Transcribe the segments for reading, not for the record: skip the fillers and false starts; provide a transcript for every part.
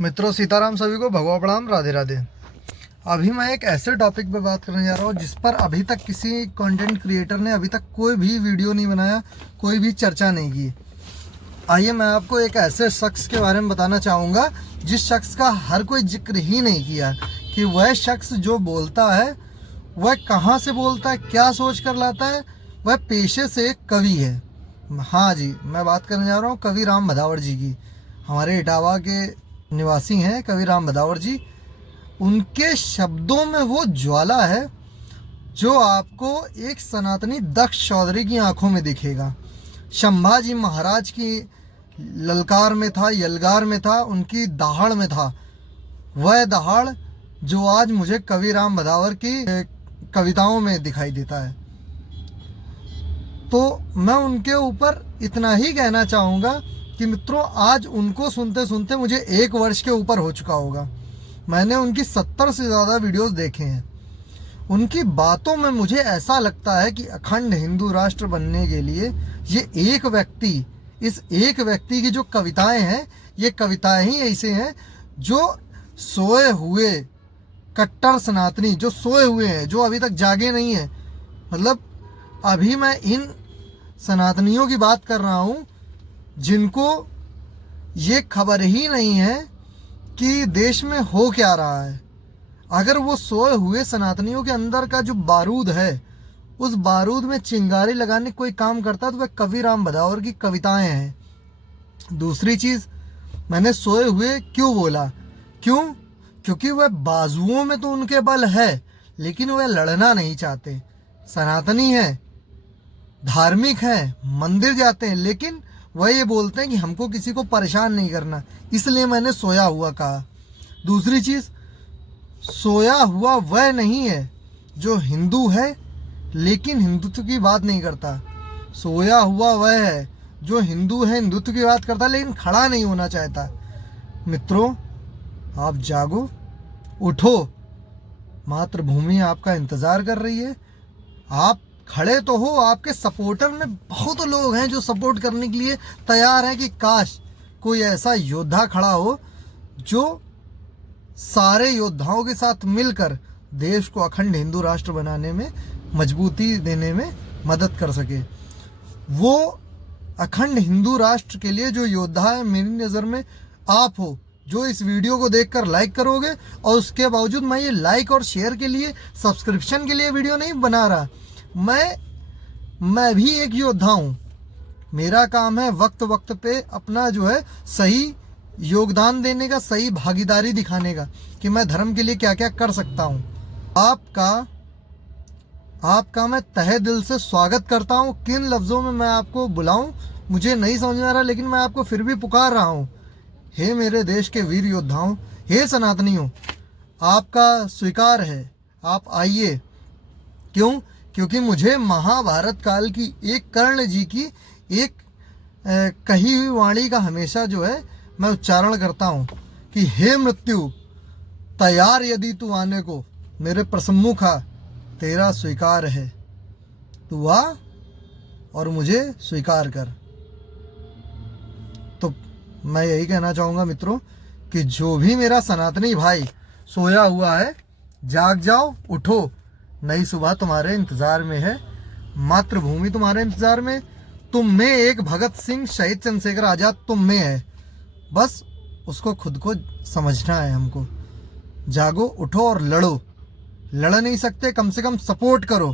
मित्रों, सीताराम सभी को, भगवा प्रणाम, राधे राधे। अभी मैं एक ऐसे टॉपिक पे बात करने जा रहा हूँ जिस पर अभी तक किसी कंटेंट क्रिएटर ने अभी तक कोई भी वीडियो नहीं बनाया, कोई भी चर्चा नहीं की। आइए मैं आपको एक ऐसे शख्स के बारे में बताना चाहूँगा जिस शख्स का हर कोई जिक्र ही नहीं किया कि वह शख्स जो बोलता है वह कहाँ से बोलता है, क्या सोच कर लाता है। वह पेशे से एक कवि है। हाँ जी, मैं बात करने जा रहा हूँ कवि राम भदावड़ जी की। हमारे इटावा के निवासी हैं कवि राम भदावड़ जी। उनके शब्दों में वो ज्वाला है जो आपको एक सनातनी दक्ष चौधरी की आंखों में दिखेगा। संभाजी महाराज की ललकार में था, यलगार में था, उनकी दहाड़ में था। वह दहाड़ जो आज मुझे कवि राम भदावड़ की कविताओं में दिखाई देता है। तो मैं उनके ऊपर इतना ही कहना चाहूँगा कि मित्रों, आज उनको सुनते सुनते मुझे 1 वर्ष के ऊपर हो चुका होगा। मैंने उनकी 70 से ज़्यादा वीडियोस देखे हैं। उनकी बातों में मुझे ऐसा लगता है कि अखंड हिंदू राष्ट्र बनने के लिए ये एक व्यक्ति, इस एक व्यक्ति की जो कविताएं हैं, ये कविताएं ही ऐसे हैं जो सोए हुए कट्टर सनातनी, जो सोए हुए हैं, जो अभी तक जागे नहीं हैं। मतलब अभी मैं इन सनातनियों की बात कर रहा हूँ जिनको ये खबर ही नहीं है कि देश में हो क्या रहा है। अगर वो सोए हुए सनातनियों के अंदर का जो बारूद है, उस बारूद में चिंगारी लगाने कोई काम करता है तो वह कवि राम भदावड़ की कविताएं हैं। दूसरी चीज़, मैंने सोए हुए क्यों बोला? क्योंकि वह बाजुओं में तो उनके बल है, लेकिन वह लड़ना नहीं चाहते। सनातनी है, धार्मिक है, मंदिर जाते हैं, लेकिन वह ये बोलते हैं कि हमको किसी को परेशान नहीं करना, इसलिए मैंने सोया हुआ कहा। दूसरी चीज़, सोया हुआ वह नहीं है जो हिंदू है लेकिन हिंदुत्व की बात नहीं करता। सोया हुआ वह है जो हिंदू है, हिंदुत्व की बात करता लेकिन खड़ा नहीं होना चाहता। मित्रों, आप जागो, उठो, मातृभूमि आपका इंतज़ार कर रही है। आप खड़े तो हो, आपके सपोर्टर में बहुत लोग हैं जो सपोर्ट करने के लिए तैयार हैं कि काश कोई ऐसा योद्धा खड़ा हो जो सारे योद्धाओं के साथ मिलकर देश को अखंड हिंदू राष्ट्र बनाने में, मजबूती देने में मदद कर सके। वो अखंड हिंदू राष्ट्र के लिए जो योद्धा है, मेरी नज़र में आप हो, जो इस वीडियो को देखकर लाइक करोगे। और उसके बावजूद मैं ये लाइक और शेयर के लिए, सब्सक्रिप्शन के लिए वीडियो नहीं बना रहा। मैं भी एक योद्धा हूँ। मेरा काम है वक्त वक्त पे अपना जो है सही योगदान देने का, सही भागीदारी दिखाने का कि मैं धर्म के लिए क्या क्या कर सकता हूँ। आपका मैं तहे दिल से स्वागत करता हूँ। किन लफ्ज़ों में मैं आपको बुलाऊं मुझे नहीं समझ में आ रहा, लेकिन मैं आपको फिर भी पुकार रहा हूँ। हे मेरे देश के वीर योद्धाओं, हे सनातनियों, आपका स्वीकार है, आप आइए। क्योंकि मुझे महाभारत काल की एक कर्ण जी की एक कही हुई वाणी का हमेशा जो है मैं उच्चारण करता हूँ कि हे मृत्यु, तैयार यदि तू आने को, मेरे प्रसम्मुखा तेरा स्वीकार है। तू आ और मुझे स्वीकार कर। तो मैं यही कहना चाहूँगा मित्रों कि जो भी मेरा सनातनी भाई सोया हुआ है, जाग जाओ, उठो। नई सुबह तुम्हारे इंतज़ार में है, मातृभूमि तुम्हारे इंतज़ार में। तुम में एक भगत सिंह, शहीद चंद्रशेखर आज़ाद तुम में है। बस उसको खुद को समझना है हमको। जागो, उठो और लड़ो। लड़ नहीं सकते, कम से कम सपोर्ट करो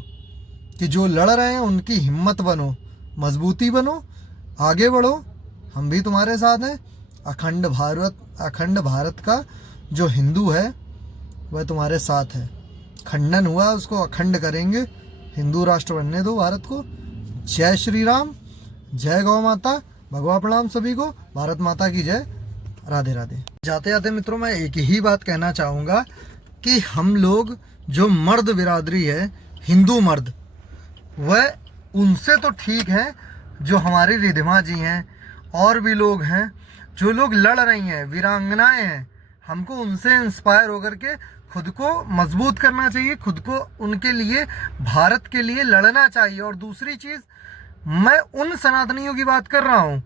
कि जो लड़ रहे हैं उनकी हिम्मत बनो, मजबूती बनो, आगे बढ़ो। हम भी तुम्हारे साथ हैं। अखंड भारत का जो हिंदू है वह तुम्हारे साथ है। खंडन हुआ उसको अखंड करेंगे। हिंदू राष्ट्र बनने दो भारत को। जय श्री राम, जय गौ माता, भगवा प्रणाम सभी को, भारत माता की जय, राधे राधे। जाते जाते मित्रों, मैं एक ही बात कहना चाहूँगा कि हम लोग जो मर्द बिरादरी है, हिंदू मर्द, वह उनसे तो ठीक है जो हमारी रिधिमा जी हैं, और भी लोग हैं जो लोग लड़ रही हैं, वीरांगनाएं हैं। हमको उनसे इंस्पायर होकर के खुद को मजबूत करना चाहिए, खुद को उनके लिए, भारत के लिए लड़ना चाहिए। और दूसरी चीज़, मैं उन सनातनियों की बात कर रहा हूँ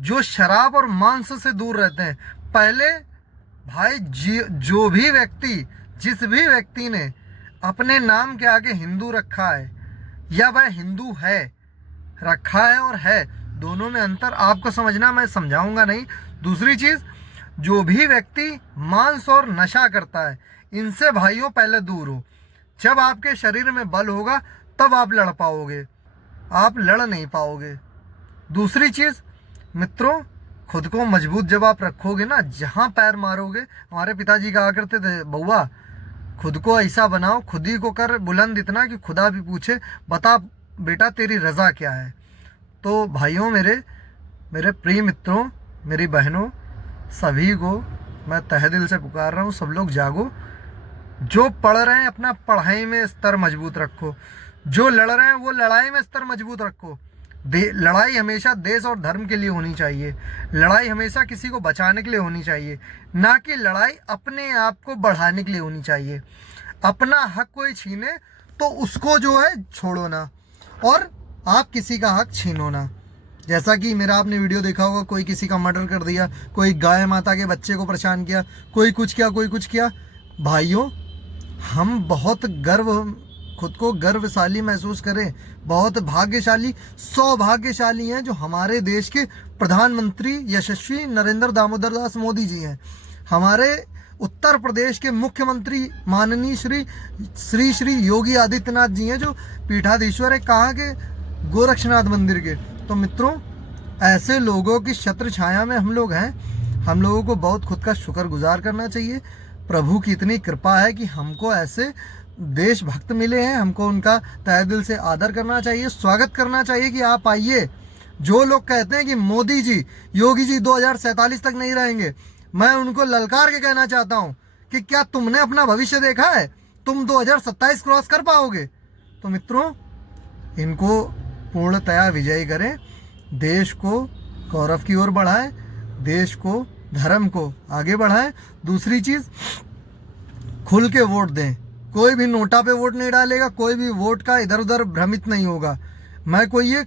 जो शराब और मांस से दूर रहते हैं। पहले भाई जो भी व्यक्ति, जिस भी व्यक्ति ने अपने नाम के आगे हिंदू रखा है या वह हिंदू है, रखा है और है, दोनों में अंतर आपको समझना, मैं समझाऊंगा नहीं। दूसरी चीज, जो भी व्यक्ति मांस और नशा करता है, इनसे भाइयों पहले दूर हो। जब आपके शरीर में बल होगा तब आप लड़ पाओगे, आप लड़ नहीं पाओगे। दूसरी चीज मित्रों, खुद को मजबूत जब आप रखोगे ना, जहां पैर मारोगे, हमारे पिताजी कहा करते थे, बउआ खुद को ऐसा बनाओ, खुद ही को कर बुलंद इतना कि खुदा भी पूछे, बता बेटा तेरी रजा क्या है। तो भाइयों, मेरे प्रिय मित्रों, मेरी बहनों, सभी को मैं तहे दिल से पुकार रहा हूँ, सब लोग जागो। जो पढ़ रहे हैं अपना पढ़ाई में स्तर मजबूत रखो, जो लड़ रहे हैं वो लड़ाई में स्तर मजबूत रखो। लड़ाई हमेशा देश और धर्म के लिए होनी चाहिए, लड़ाई हमेशा किसी को बचाने के लिए होनी चाहिए, ना कि लड़ाई अपने आप को बढ़ाने के लिए होनी चाहिए। अपना हक कोई छीने तो उसको जो है छोड़ो ना, और आप किसी का हक छीनो ना। जैसा कि मेरा आपने वीडियो देखा होगा, कोई किसी का मर्डर कर दिया, कोई गाय माता के बच्चे को परेशान किया, कोई कुछ किया, कोई कुछ किया। भाइयों, हम बहुत खुद को गर्वशाली महसूस करें, बहुत भाग्यशाली, सौभाग्यशाली हैं जो हमारे देश के प्रधानमंत्री यशस्वी नरेंद्र दामोदर दास मोदी जी हैं। हमारे उत्तर प्रदेश के मुख्यमंत्री माननीय श्री योगी आदित्यनाथ जी हैं, जो पीठाधीश्वर है कहाँ के, गोरक्षनाथ मंदिर के। तो मित्रों, ऐसे लोगों की छत्र छाया में हम लोग हैं। हम लोगों को बहुत खुद का शुक्रगुजार करना चाहिए। प्रभु की इतनी कृपा है कि हमको ऐसे देशभक्त मिले हैं, हमको उनका तहे दिल से आदर करना चाहिए, स्वागत करना चाहिए कि आप आइए। जो लोग कहते हैं कि मोदी जी, योगी जी 2047 तक नहीं रहेंगे, मैं उनको ललकार के कहना चाहता हूं कि क्या तुमने अपना भविष्य देखा है? तुम 2027 क्रॉस कर पाओगे? तो मित्रों, इनको पूर्णतया विजयी करें, देश को गौरव की ओर बढ़ाएं, देश को, धर्म को आगे बढ़ाएं। दूसरी चीज, खुल के वोट दें। कोई भी नोटा पे वोट नहीं डालेगा, कोई भी वोट का इधर उधर भ्रमित नहीं होगा। मैं कोई ये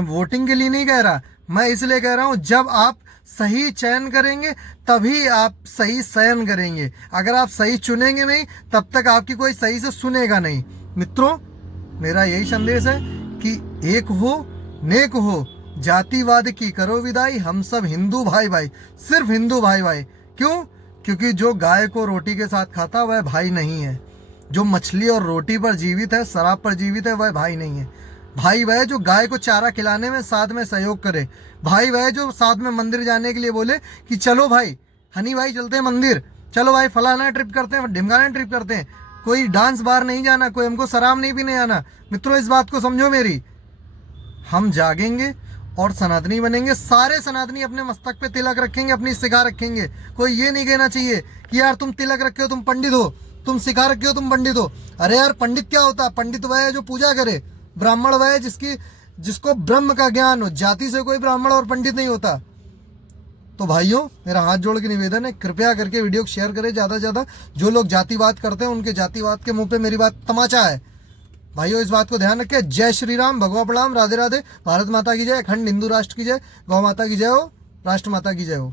वोटिंग के लिए नहीं कह रहा, मैं इसलिए कह रहा हूं, जब आप सही चयन करेंगे तभी आप सही चयन करेंगे। अगर आप सही चुनेंगे नहीं, तब तक आपकी कोई सही से सुनेगा नहीं। मित्रों, मेरा यही संदेश है कि एक हो, नेक हो, जातिवाद की करो विदाई, हम सब हिंदू भाई भाई, सिर्फ हिंदू भाई भाई। क्यों? क्योंकि जो गाय को रोटी के साथ खाता वह भाई नहीं है, जो मछली और रोटी पर जीवित है, शराब पर जीवित है, वह भाई नहीं है। भाई वह जो गाय को चारा खिलाने में साथ में सहयोग करे, भाई वह जो साथ में मंदिर जाने के लिए बोले कि चलो भाई, हनी भाई चलते हैं मंदिर, चलो भाई फलाना ट्रिप करते हैं, ढिमकाना ट्रिप करते हैं, कोई डांस बार नहीं जाना, कोई हमको शराब नहीं पीने जाना। मित्रों, इस बात को समझो मेरी, हम जागेंगे और सनातनी बनेंगे। सारे सनातनी अपने मस्तक पे तिलक रखेंगे, अपनी सिगा रखेंगे। कोई ये नहीं कहना चाहिए कि यार तुम तिलक रखे हो तुम पंडित हो, तुम सिखा रखे हो तुम पंडित हो। अरे यार, पंडित क्या होता है? पंडित वह है जो पूजा करे, ब्राह्मण वह है जिसको ब्रह्म का ज्ञान हो। जाति से कोई ब्राह्मण और पंडित नहीं होता। तो भाइयों, मेरा हाथ जोड़ के निवेदन है, कृपया करके वीडियो को शेयर करें ज़्यादा से ज़्यादा। जो लोग जातिवाद करते हैं उनके जातिवाद के मुंह पे मेरी बात तमाचा है। भाइयों, इस बात को ध्यान रखें। जय श्री राम, भगवा प्रणाम, राधे राधे, भारत माता की जय, अखंड हिंदू राष्ट्र की जय, गौ माता की जय हो, राष्ट्र माता की जय हो।